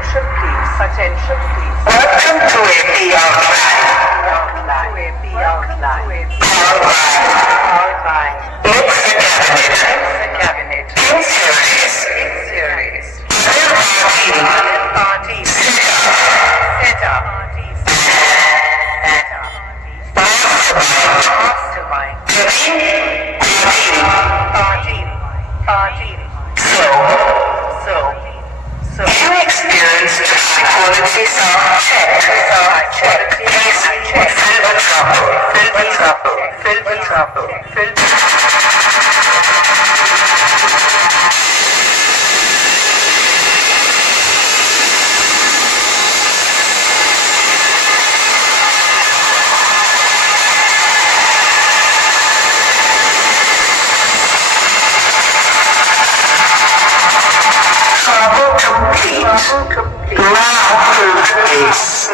Attention please. Attention please. Welcome to AP Outline. Powered by Next Cabinet. In series. Party. Set up. Mastermind. Party. So. You experience high quality sound check. Fill the trouble. Complete. Now through the base.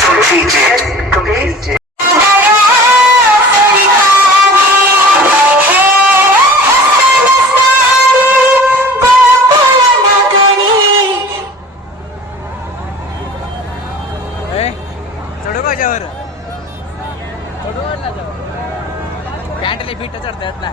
Completed. चढू माझ्यावर चढू पॅन्टला fit चढतात ना